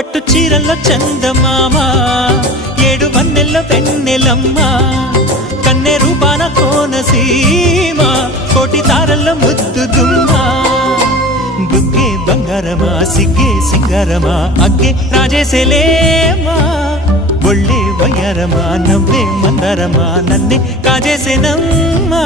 పట్టు చీరల్లో చందమామ, ఏడు వన్నెల్లో వెన్నెలమ్మ, కన్నె రూపాన కోనసీమ, కోటి తారల్లో ముద్దు దుమ్మ. బుగ్గే బంగారమా, సిగ్గే సింగారమా, అగ్గే రాజేసేలేమా, ఒళ్ళే వయ్యారమా, నవ్వే మందారమా, నన్నే కాజేసేనమ్మా.